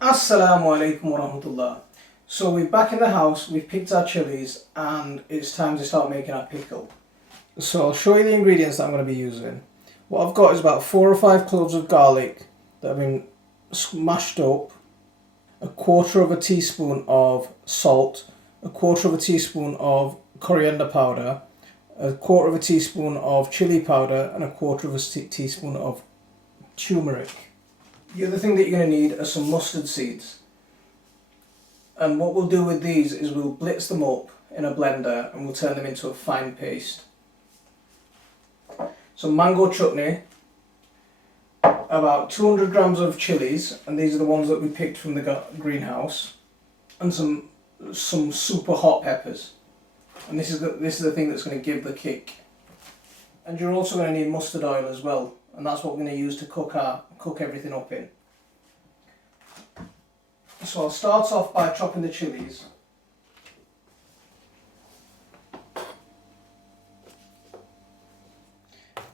Assalamu alaikum wa rahmatullah. So we're back in the house, we've picked our chilies and it's time to start making our pickle. So I'll show you the ingredients that I'm going to be using. What I've got is about 4 or 5 cloves of garlic that have been smashed up, a quarter of a teaspoon of salt, a quarter of a teaspoon of coriander powder, a quarter of a teaspoon of chili powder and a quarter of a teaspoon of turmeric. The other thing that you're going to need are some mustard seeds. And what we'll do with these is we'll blitz them up in a blender and we'll turn them into a fine paste. Some mango chutney, about 200 grams of chillies, and these are the ones that we picked from the greenhouse, and some super hot peppers. And this is the thing that's going to give the kick. And you're also going to need mustard oil as well, and that's what we're going to use to cook everything up in. So I'll start off by chopping the chillies.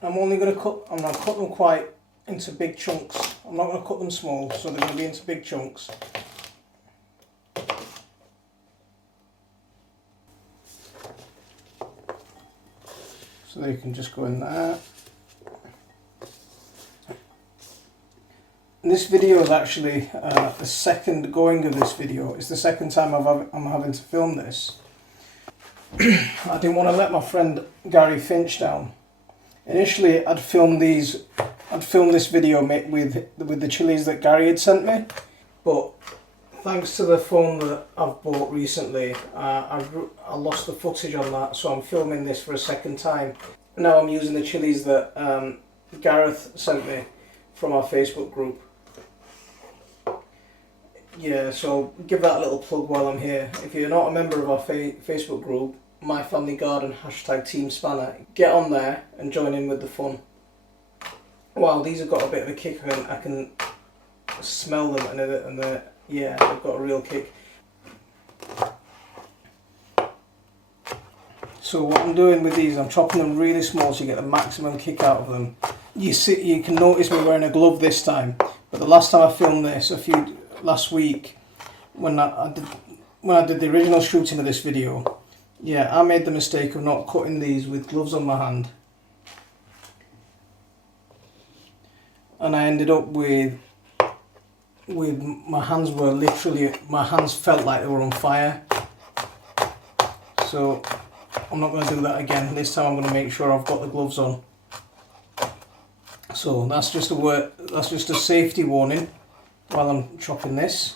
I'm going to cut them quite into big chunks. I'm not going to cut them small, so they're going to be into big chunks. So they can just go in there. And this video is actually the second going of this video. It's the second time I'm having to film this. I didn't want to let my friend Gary Finch down. Initially, I'd filmed this video with the chilies that Gary had sent me, but thanks to the phone that I've bought recently, I lost the footage on that, so I'm filming this for a second time. Now I'm using the chilies that Gareth sent me from our Facebook group. Yeah, so give that a little plug while I'm here. If you're not a member of our Facebook group, My Family Garden #Team Spanner, get on there and join in with the fun. Wow, these have got a bit of a kick. I can smell them, and yeah, they've got a real kick. So what I'm doing with these, I'm chopping them really small so you get the maximum kick out of them. You can notice me wearing a glove this time, but the last time I filmed this, last week, when I did the original shooting of this video, yeah, I made the mistake of not cutting these with gloves on my hand, and I ended up with my hands felt like they were on fire. So I'm not going to do that again. This time I'm going to make sure I've got the gloves on. So that's just a safety warning while I'm chopping this.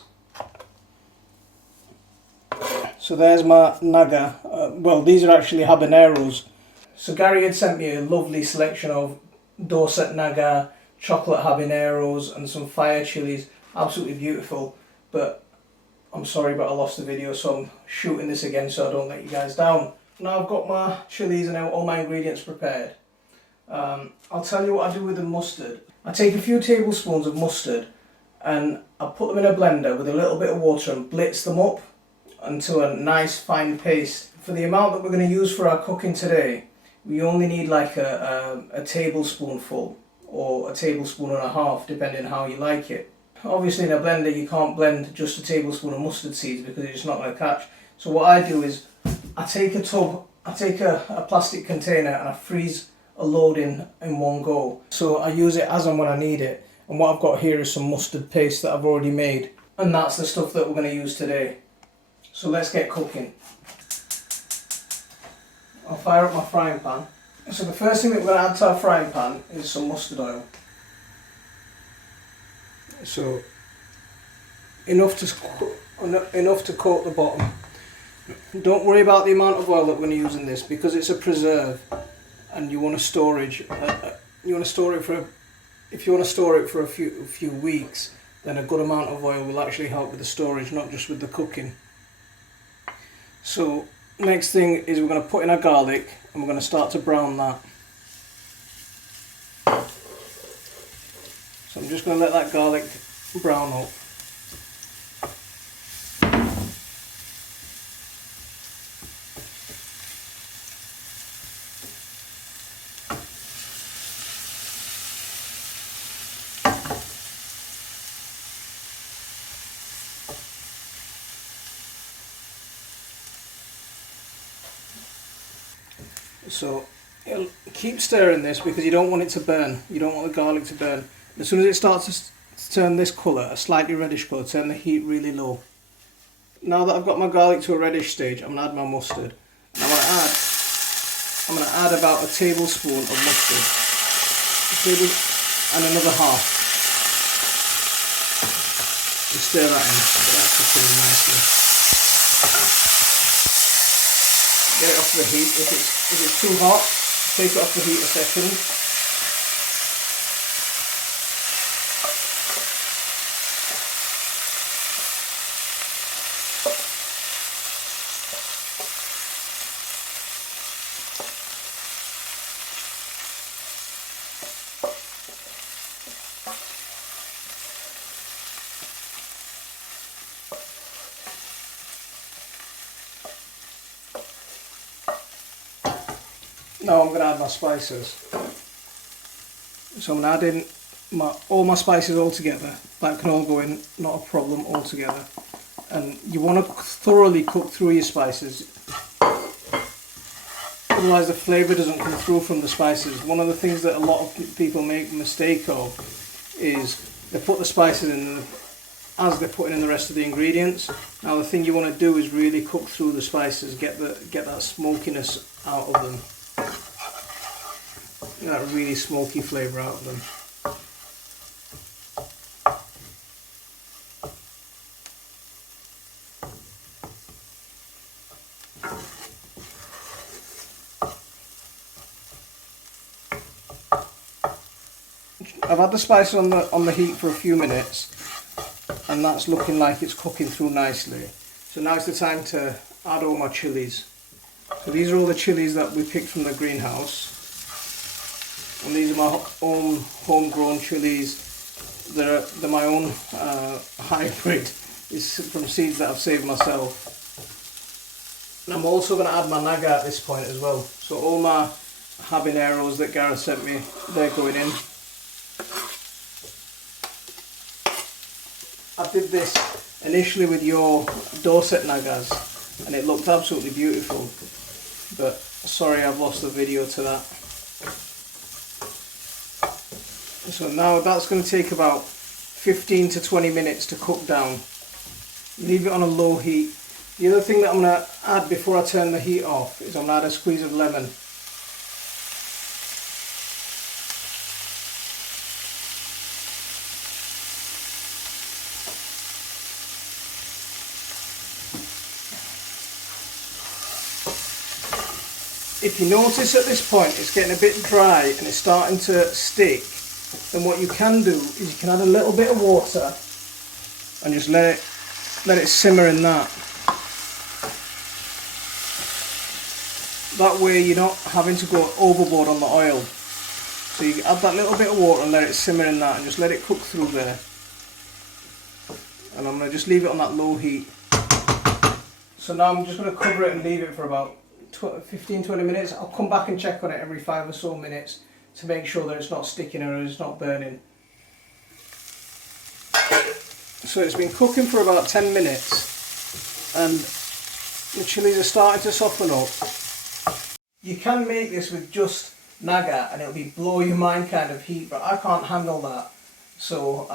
So there's my Naga. Well, these are actually habaneros. So Gary had sent me a lovely selection of Dorset Naga, chocolate habaneros and some fire chilies. Absolutely beautiful. But I'm sorry, but I lost the video, so I'm shooting this again so I don't let you guys down. Now I've got my chilies and all my ingredients prepared. I'll tell you what I do with the mustard. I take a few tablespoons of mustard and I put them in a blender with a little bit of water and blitz them up into a nice fine paste. For the amount that we're going to use for our cooking today, we only need like a tablespoonful or a tablespoon and a half, depending on how you like it. Obviously in a blender you can't blend just a tablespoon of mustard seeds because it's not going to catch. So what I do is I take a plastic container and I freeze a load in one go. So I use it as and when I need it. And what I've got here is some mustard paste that I've already made. And that's the stuff that we're going to use today. So let's get cooking. I'll fire up my frying pan. So the first thing that we're going to add to our frying pan is some mustard oil. So enough to coat the bottom. Don't worry about the amount of oil that we're going to use in this because it's a preserve, and you want to store it for a few weeks. Then a good amount of oil will actually help with the storage, not just with the cooking. So next thing is we're going to put in our garlic and we're going to start to brown that. So I'm just going to let that garlic brown up. So keep stirring this because you don't want it to burn. You don't want the garlic to burn. As soon as it starts to turn this colour, a slightly reddish colour, turn the heat really low. Now that I've got my garlic to a reddish stage, I'm going to add my mustard. And I'm going to add about a tablespoon of mustard. And another half. And stir that in, so that's cooking nicely. Get it off the heat. If it's too hot, take it off the heat a second. Now I'm going to add my spices. So I'm going to add in all my spices all together. That can all go in, not a problem, all together. And you want to thoroughly cook through your spices. Otherwise the flavour doesn't come through from the spices. One of the things that a lot of people make a mistake of is they put the spices in as they're putting in the rest of the ingredients. Now the thing you want to do is really cook through the spices, get that smokiness out of them. That really smoky flavour out of them. I've had the spice on the heat for a few minutes, and that's looking like it's cooking through nicely. So now it's the time to add all my chillies. So these are all the chillies that we picked from the greenhouse. And these are my own homegrown chillies. They're my own hybrid. It's from seeds that I've saved myself. And I'm also going to add my Naga at this point as well. So all my habaneros that Gareth sent me, they're going in. I did this initially with your Dorset Nagas and it looked absolutely beautiful. But sorry, I've lost the video to that. So now that's going to take about 15 to 20 minutes to cook down. Leave it on a low heat. The other thing that I'm going to add before I turn the heat off is I'm going to add a squeeze of lemon. If you notice at this point it's getting a bit dry and it's starting to stick, then what you can do is you can add a little bit of water and just let it simmer in that. That way you're not having to go overboard on the oil. So you add that little bit of water and let it simmer in that and just let it cook through there. And I'm going to just leave it on that low heat. So now I'm just going to cover it and leave it for about 15-20 minutes. I'll come back and check on it every 5 or so minutes to make sure that it's not sticking or it's not burning. So it's been cooking for about 10 minutes and the chillies are starting to soften up. You can make this with just Naga and it'll be blow your mind kind of heat, but I can't handle that. So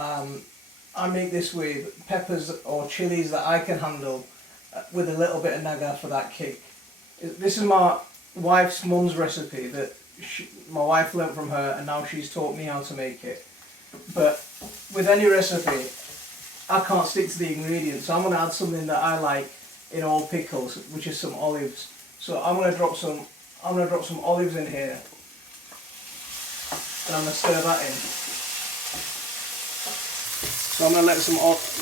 I make this with peppers or chillies that I can handle with a little bit of Naga for that kick. This is my wife's mum's recipe that my wife learnt from her and now she's taught me how to make it. But with any recipe, I can't stick to the ingredients, so I'm going to add something that I like in all pickles, which is some olives. So I'm going to drop some olives in here, and I'm going to stir that in. So I'm going to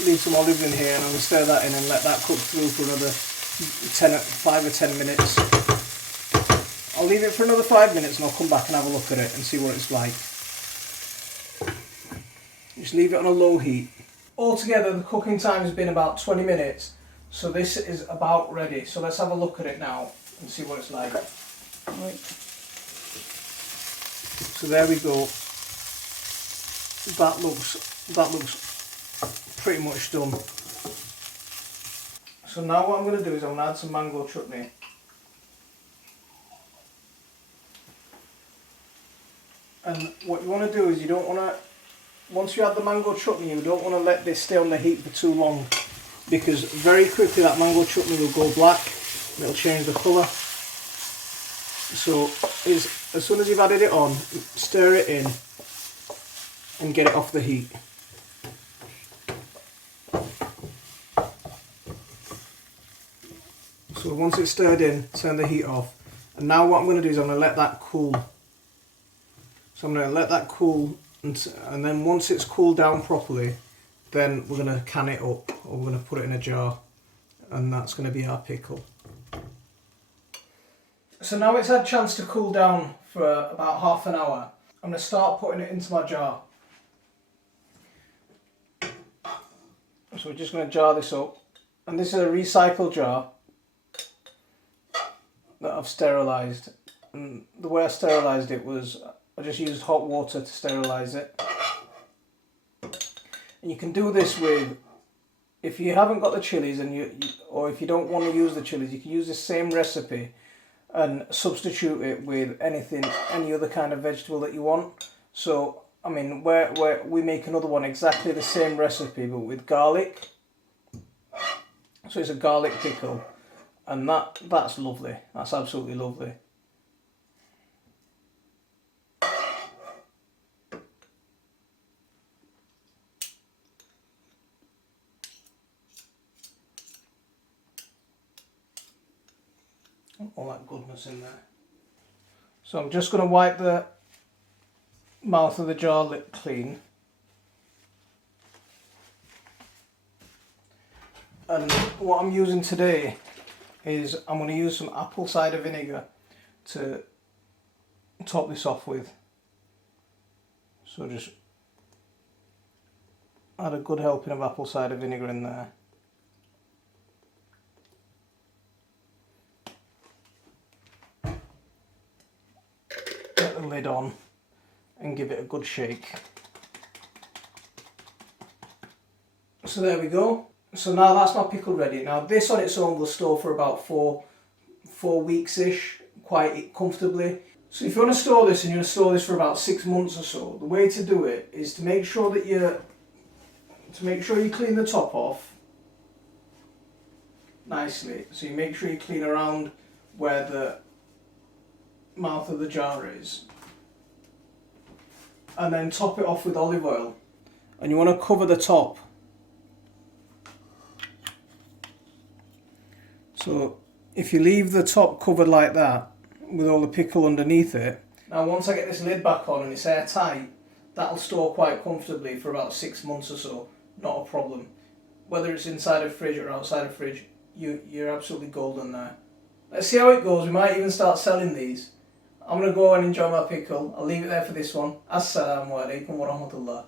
leave some olives in here, and I'm going to stir that in and let that cook through for another 5 or 10 minutes. I'll leave it for another 5 minutes and I'll come back and have a look at it and see what it's like. Just leave it on a low heat. Altogether the cooking time has been about 20 minutes, so this is about ready. So let's have a look at it now and see what it's like. Right. So there we go. That looks pretty much done. So now what I'm going to do is I'm going to add some mango chutney. And what you want to do is you don't want to, once you add the mango chutney, you don't want to let this stay on the heat for too long, because very quickly that mango chutney will go black and it'll change the colour. So as soon as you've added it on, stir it in and get it off the heat. So once it's stirred in, turn the heat off. And now what I'm going to do is I'm going to let that cool. So I'm going to let that cool, and then once it's cooled down properly, then we're going to can it up, or we're going to put it in a jar, and that's going to be our pickle. So now it's had a chance to cool down for about half an hour. I'm going to start putting it into my jar. So we're just going to jar this up, and this is a recycled jar that I've sterilised. And the way I sterilised it was I just used hot water to sterilise it. And you can do this with, if you haven't got the chilies and or if you don't want to use the chilies, you can use the same recipe and substitute it with any other kind of vegetable that you want. So I mean, where we make another one exactly the same recipe but with garlic. So it's a garlic pickle, and that's lovely. That's absolutely lovely. All that goodness in there. So I'm just going to wipe the mouth of the jar lid clean. And what I'm using today is I'm going to use some apple cider vinegar to top this off with. So just add a good helping of apple cider vinegar in there. Get the lid on and give it a good shake. So there we go. So now that's my pickle ready. Now this on its own will store for about four weeks-ish, quite comfortably. So if you want to store this, and you want to store this for about 6 months or so, the way to do it is to make sure that you clean the top off nicely. So you make sure you clean around where the mouth of the jar is, and then top it off with olive oil. And you want to cover the top. So if you leave the top covered like that with all the pickle underneath it, now once I get this lid back on and it's airtight, that'll store quite comfortably for about 6 months or so, not a problem. Whether it's inside a fridge or outside a fridge, you're absolutely golden there. Let's see how it goes. We might even start selling these. I'm going to go and enjoy my pickle. I'll leave it there for this one. Assalamu alaikum wa rahmatullah.